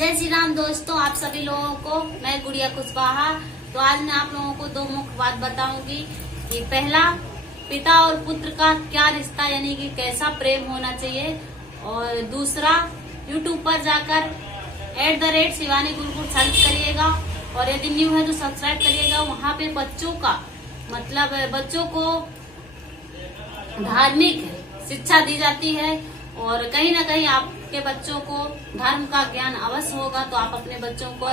जय श्री राम दोस्तों, आप सभी लोगों को मैं गुड़िया कुशवाहा। तो आज मैं आप लोगों को दो मुख्य बात बताऊंगी कि पहला, पिता और पुत्र का क्या रिश्ता यानी कि कैसा प्रेम होना चाहिए, और दूसरा, यूट्यूब पर जाकर @शिवानी गुरुकुल सर्च करिएगा और यदि न्यू है तो सब्सक्राइब करिएगा। वहाँ पे बच्चों का मतलब बच्चों को धार्मिक शिक्षा दी जाती है और कहीं ना कहीं आपके बच्चों को धर्म का ज्ञान अवश्य होगा। तो आप अपने बच्चों को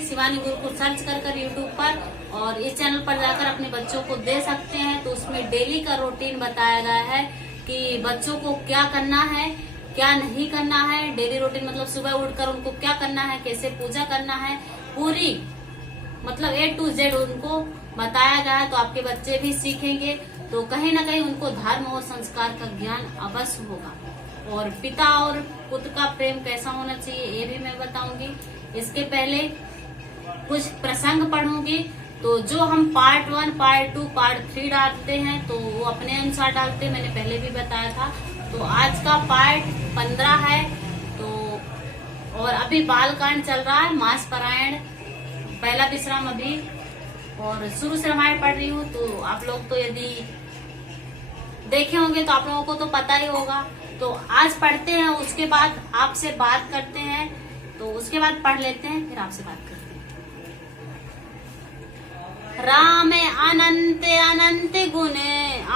@शिवानी गुरुकुल सर्च कर यूट्यूब पर और इस चैनल पर जाकर अपने बच्चों को दे सकते हैं। तो उसमें डेली का रूटीन बताया गया है कि बच्चों को क्या करना है, क्या नहीं करना है। डेली रूटीन मतलब सुबह उठकर उनको क्या करना है, कैसे पूजा करना है, पूरी मतलब A to Z उनको बताया गया है। तो आपके बच्चे भी सीखेंगे तो कहीं ना कहीं उनको धर्म और संस्कार का ज्ञान अवश्य होगा। और पिता और पुत्र का प्रेम कैसा होना चाहिए ये भी मैं बताऊंगी। इसके पहले कुछ प्रसंग पढ़ूंगी। तो जो हम पार्ट 1, पार्ट 2, पार्ट 3 डालते हैं तो वो अपने अनुसार डालते हैं, मैंने पहले भी बताया था। तो आज का पार्ट 15 है। तो और अभी बालकांड चल रहा है, मास पारायण पहला विश्राम अभी, और शुरू से रामायण पढ़ रही हूँ। तो आप लोग तो यदि देखे होंगे तो आप लोगों को तो पता ही होगा। तो आज पढ़ते हैं, उसके बाद आपसे बात करते हैं। तो उसके बाद पढ़ लेते हैं, फिर आपसे बात करते हैं। राम अनंत अनंत गुण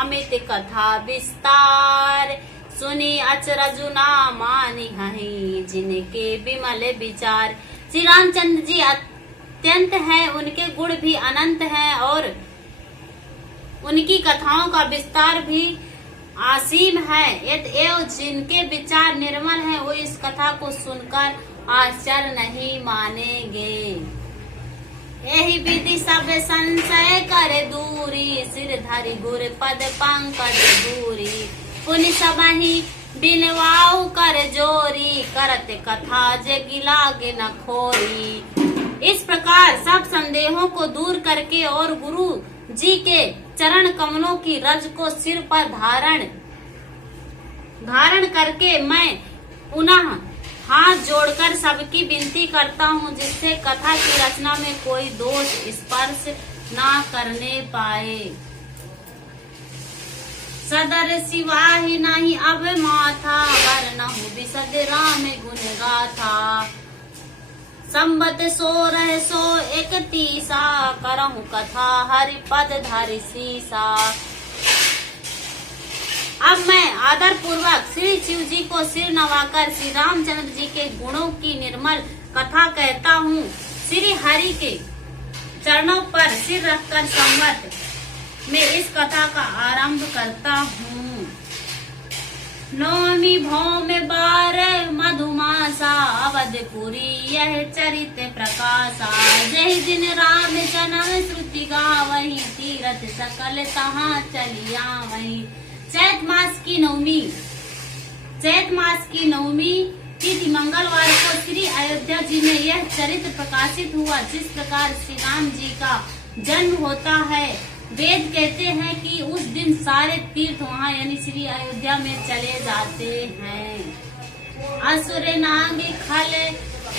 अमित कथा विस्तार, सुनी अचरज ना मानी हहि जिनके विमल विचार। श्री रामचंद्र जी अत्यंत है, उनके गुण भी अनंत हैं और उनकी कथाओं का विस्तार भी असीम है। यद्यपि जिनके विचार निर्मल हैं वो इस कथा को सुनकर आश्चर्य नहीं मानेंगे। यही विधि सब संशय करे दूरी, सिर धरि गुर पद पंकज दूरी। पुनि सबहि बिनवाऊ कर जोरी, करत कथा जगि लागे न खोरी। इस प्रकार सब संदेहों को दूर करके और गुरु जी के चरण कमलों की रज को सिर पर धारण करके मैं पुनः हाथ जोड़कर सबकी विनती करता हूँ जिससे कथा की रचना में कोई दोष स्पर्श ना करने पाए। सदर सिवाही नहीं अब माथा, वरनहु बिसद राम गुण गाथा। संबत 1631 करहु कथा हरि पद धरि सीसा। अब मैं आदर पूर्वक श्री शिव जी को सिर नवाकर श्री रामचंद्र जी के गुणों की निर्मल कथा कहता हूँ। श्री हरि के चरणों पर सिर रखकर संवत में इस कथा का आरंभ करता हूँ। नवमी भौम 12 मधुमासा, अवधपुरी यह चरित प्रकाशा। जय दिन राम जन्म श्रुति गावही, तीरथ सकल तहाँ चलिया वही। चैत मास की नवमी तिथि मंगलवार को श्री अयोध्या जी में यह चरित्र प्रकाशित हुआ। जिस प्रकार श्री राम जी का जन्म होता है, वेद कहते हैं कि उस दिन सारे तीर्थ वहाँ यानी श्री अयोध्या में चले जाते हैं। असुर नाग खल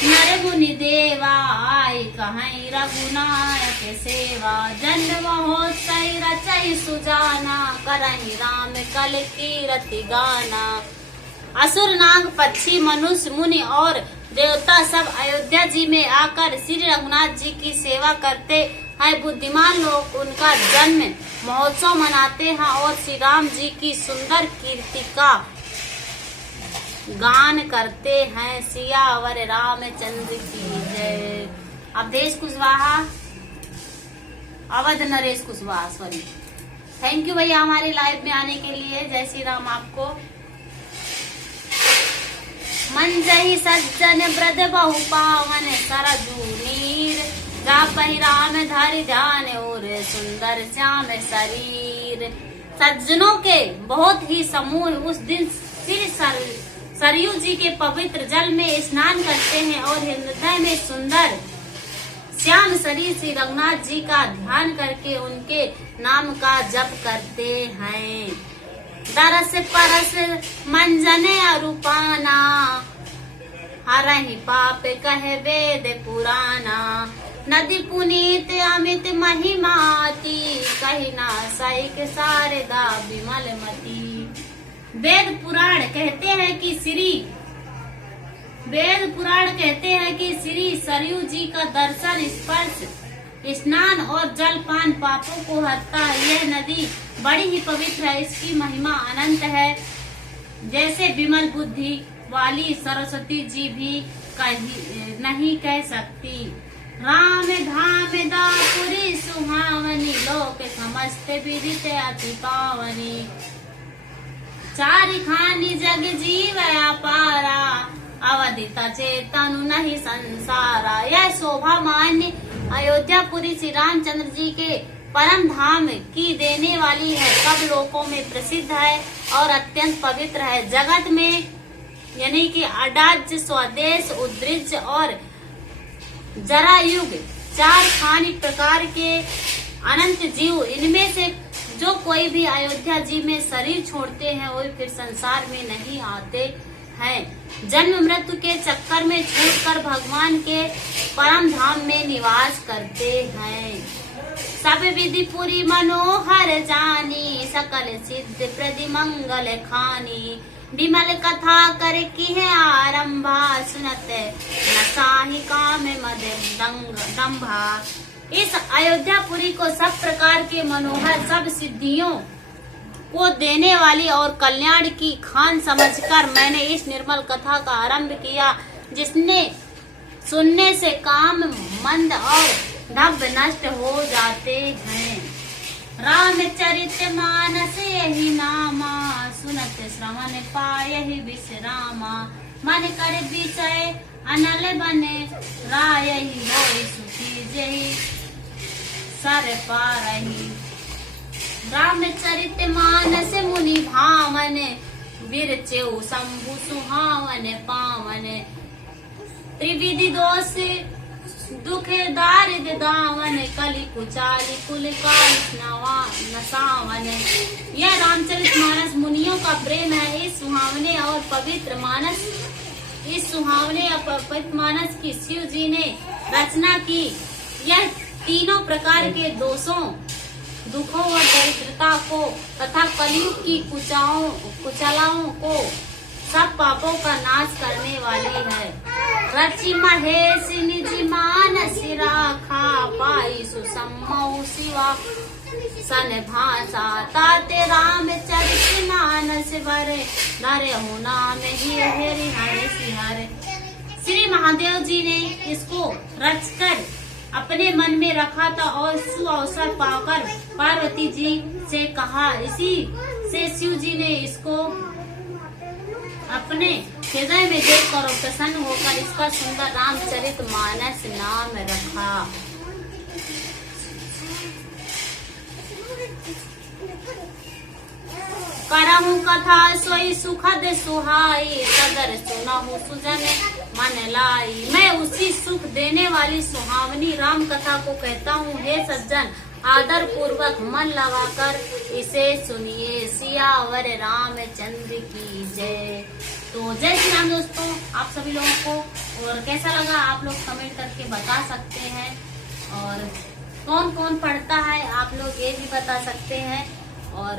नर मुनि देवा, आय कहीं रघुनायक सेवा। जन्म महोत्सव रचई सुजाना, करहि राम कल कीरति गाना। असुर नाग पक्षी मनुष्य मुनि और देवता सब अयोध्या जी में आकर श्री रघुनाथ जी की सेवा करते हैं। बुद्धिमान लोग उनका जन्म महोत्सव मनाते हैं और श्री राम जी की सुंदर कीर्ति का गान करते हैं। सियावर रामचंद्र की जय। Avdhesh Kushwaha, Awadh Naresh Kushwaha, sorry. Thank you भैया हमारे लाइव में आने के लिए। जय श्री राम आपको। मंजहि सज्जन ब्रज बहु पावन, सरजू नीर जापहि राम धरि ध्यान, और सुंदर श्याम शरीर। सज्जनों के बहुत ही समूह उस दिन श्री सरयू जी के पवित्र जल में स्नान करते हैं और हृदय में सुंदर श्याम शरीर श्री रघुनाथ जी का ध्यान करके उनके नाम का जप करते हैं। दरस परस मंजने अरूपाना, हरहि पाप कहे वेद पुराना। नदी पुनीत अमित महिमाती, कही ना सैक शारदा विमल मती। वेद पुराण कहते हैं कि श्री सरयू जी का दर्शन, स्पर्श, स्नान और जलपान पापों को हरता है। यह नदी बड़ी ही पवित्र है, इसकी महिमा अनंत है। जैसे विमल बुद्धि वाली सरस्वती जी भी नहीं कह सकती। राम धाम दापुरी सुहावनी, लोक समस्त विदित अति पावनी। चारि खानी जग जीव अपारा, अवधिता चेतनु नहीं संसारा। यह शोभा मान्य अयोध्यापुरी श्री रामचंद्र जी के परम धाम की देने वाली है। सब लोकों में प्रसिद्ध है और अत्यंत पवित्र है। जगत में यानी कि अडाज्य, स्वदेश, उद्रिज और जरायुग, चार खानी प्रकार के अनंत जीव, इनमें से जो कोई भी अयोध्या जी में शरीर छोड़ते हैं वो फिर संसार में नहीं आते हैं। जन्म मृत्यु के चक्कर में छूटकर भगवान के परम धाम में निवास करते हैं। सब विधि पुरी मनोहर जानी, सकल सिद्ध प्रति मंगल खानी। विमल कथा कर की है आरंभा, सुनते नसाहि काम मद दंभा। इस अयोध्यापुरी को सब प्रकार के मनोहर, सब सिद्धियों को देने वाली और कल्याण की खान समझकर मैंने इस निर्मल कथा का आरंभ किया, जिसने सुनने से काम मंद और दम्भ नष्ट हो जाते हैं। रामचरित मानस यही नामा, सुनत श्रवण पायहि विश्रामा। मन कर विषय अनल बने, रायहि होय सुखी जहि सर पारहि। रामचरित मानस मुनि भावन, बिरचेउ शंभु सुहावन पावन। त्रिविधि दोष दुख दारिद्र दावन, कलि कुचाली कुल काल नसावन। यह रामचरित मानस मुनियों का प्रेम है। इस सुहावने और पवित्र मानस की शिव जी ने रचना की। यह तीनों प्रकार के दोषों, दुखों और दरिद्रता को तथा कलयुग की कुचलाओं को, सब पापों का नाश करने वाली है। रचि महेश निज मानस राखा, पाई सुसम्मौ शिवा सन भाषा। ताते रामचरित मानस भरे, धरे हो नाम ही हरि हरे सिहरे। श्री महादेव जी ने इसको रचकर अपने मन में रखा था और सुअवसर पाकर पार्वती जी से कहा। इसी से शिव जी ने इसको अपने हृदय में देखकर और प्रसन्न होकर इसका सुंदर रामचरित मानस नाम रखा। करहु कथा सोई सुखद सुहाई, सदर सुनहु सुजन मन लाई। मैं उसी सुख देने वाली सुहावनी राम कथा को कहता हूँ। हे सज्जन, आदर पूर्वक मन लगाकर इसे सुनिए। सियावर रामचंद्र की जय। तो जय श्री राम दोस्तों, आप सभी लोगों को और कैसा लगा आप लोग कमेंट करके बता सकते हैं। और कौन कौन पढ़ता है आप लोग ये भी बता सकते हैं। और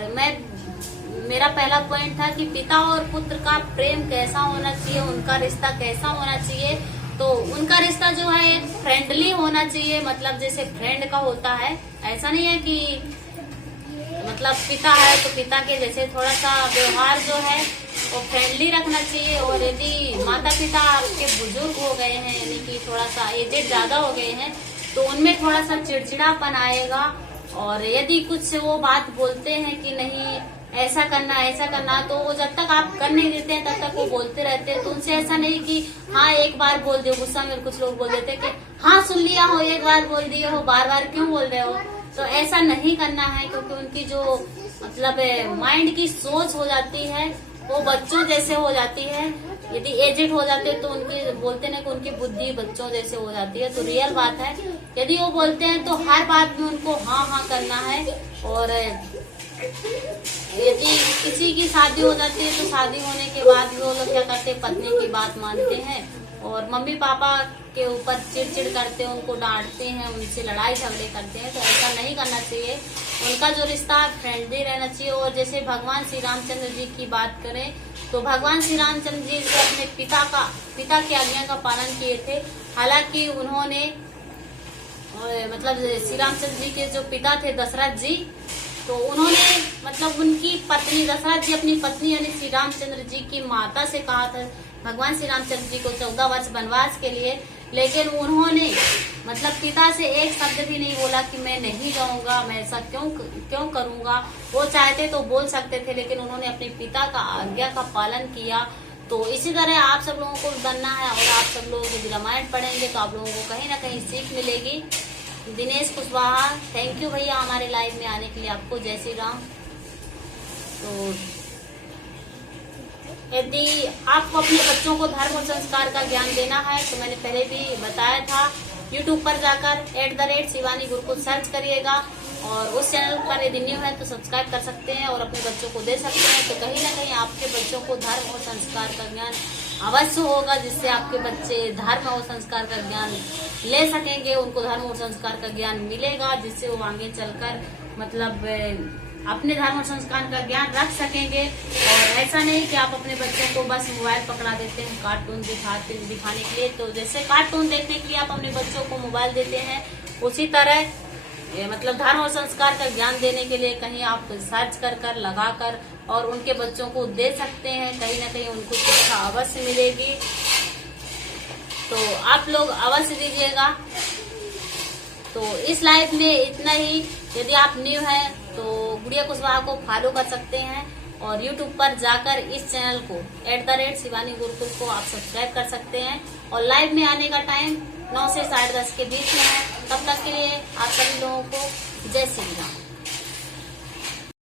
मेरा पहला पॉइंट था कि पिता और पुत्र का प्रेम कैसा होना चाहिए, उनका रिश्ता कैसा होना चाहिए। तो उनका रिश्ता जो है फ्रेंडली होना चाहिए, मतलब जैसे फ्रेंड का होता है। ऐसा नहीं है कि मतलब पिता है तो पिता के जैसे थोड़ा सा व्यवहार जो है वो फ्रेंडली रखना चाहिए। और यदि माता पिता आपके बुजुर्ग हो गए हैं, यानी कि थोड़ा सा एजेड ज्यादा हो गए हैं, तो उनमें थोड़ा सा चिड़चिड़ापन आएगा। और यदि कुछ वो बात बोलते हैं कि नहीं ऐसा करना, तो वो जब तक आप कर नहीं देते हैं तब तक वो बोलते रहते हैं। तो उनसे ऐसा नहीं कि हाँ एक बार बोल दो, गुस्सा में कुछ लोग बोल देते कि हाँ सुन लिया हो, एक बार बोल दिए हो, बार बार क्यों बोल रहे हो। तो ऐसा नहीं करना है, क्योंकि उनकी जो मतलब माइंड की सोच हो जाती है वो बच्चों जैसे हो जाती है। यदि एजेड हो जाते हैं तो उनकी बोलते ना कि उनकी बुद्धि बच्चों जैसे हो जाती है। तो रियल बात है, यदि वो बोलते हैं तो हर बात में उनको हाँ हाँ करना है। और यदि किसी की शादी हो जाती है तो शादी होने के बाद भी वो लोग क्या करते हैं, पत्नी की बात मानते हैं और मम्मी पापा के ऊपर चिड़चिड़ करते हैं, उनको डांटते हैं, उनसे लड़ाई झगड़े करते हैं, तो ऐसा नहीं करना चाहिए। उनका जो रिश्ता फ्रेंडली रहना चाहिए। और जैसे भगवान श्री रामचंद्र जी की बात करें तो भगवान श्री रामचंद्र जी से अपने पिता की आज्ञा का पालन किए थे। हालांकि उन्होंने मतलब श्री रामचंद्र जी के जो पिता थे दशरथ जी, तो उन्होंने मतलब उनकी पत्नी दशरथ जी अपनी पत्नी यानी श्री रामचंद्र जी की माता से कहा था भगवान श्री रामचंद्र जी को 14 वर्ष वनवास के लिए, लेकिन उन्होंने मतलब पिता से एक शब्द भी नहीं बोला कि मैं नहीं जाऊंगा, मैं ऐसा क्यों करूंगा। वो चाहते तो बोल सकते थे, लेकिन उन्होंने अपने पिता का आज्ञा का पालन किया। तो इसी तरह आप सब लोगों को बनना है। और आप सब लोग यदि रामायण पढ़ेंगे तो आप लोगों को कहीं ना कहीं सीख मिलेगी। दिनेश कुशवाहा, थैंक यू भैया हमारे लाइव में आने के लिए, आपको जय श्री राम। तो यदि आपको अपने बच्चों को धर्म और संस्कार का ज्ञान देना है तो मैंने पहले भी बताया था, यूट्यूब पर जाकर @शिवानी गुरुकुल सर्च करिएगा और उस चैनल पर यदि न्यू है तो सब्सक्राइब कर सकते हैं और अपने बच्चों को दे सकते हैं। तो कहीं ना कहीं आपके बच्चों को धर्म और संस्कार का ज्ञान अवश्य होगा, जिससे आपके बच्चे धर्म और संस्कार का ज्ञान ले सकेंगे, उनको धर्म और संस्कार का ज्ञान मिलेगा, जिससे वो आगे चलकर मतलब अपने धर्म और संस्कार का ज्ञान रख सकेंगे। और ऐसा नहीं कि आप अपने बच्चों को बस मोबाइल पकड़ा देते हैं कार्टून दिखाने के लिए। तो जैसे कार्टून देखने के लिए आप अपने बच्चों को मोबाइल देते हैं, उसी तरह मतलब धर्म और संस्कार का ज्ञान देने के लिए कहीं आप सर्च कर लगाकर और उनके बच्चों को दे सकते हैं। कहीं ना कहीं उनको शिक्षा अवश्य मिलेगी। तो आप लोग अवश्य दीजिएगा। तो इस लाइव में इतना ही। यदि आप न्यू हैं तो गुड़िया कुशवाहा को फॉलो कर सकते हैं और यूट्यूब पर जाकर इस चैनल को @शिवानी गुरुकुल को आप सब्सक्राइब कर सकते हैं। और लाइव में आने का टाइम 9 से 10:30 के बीच में है। तब तक के लिए आप सभी लोगों को जय श्री राम।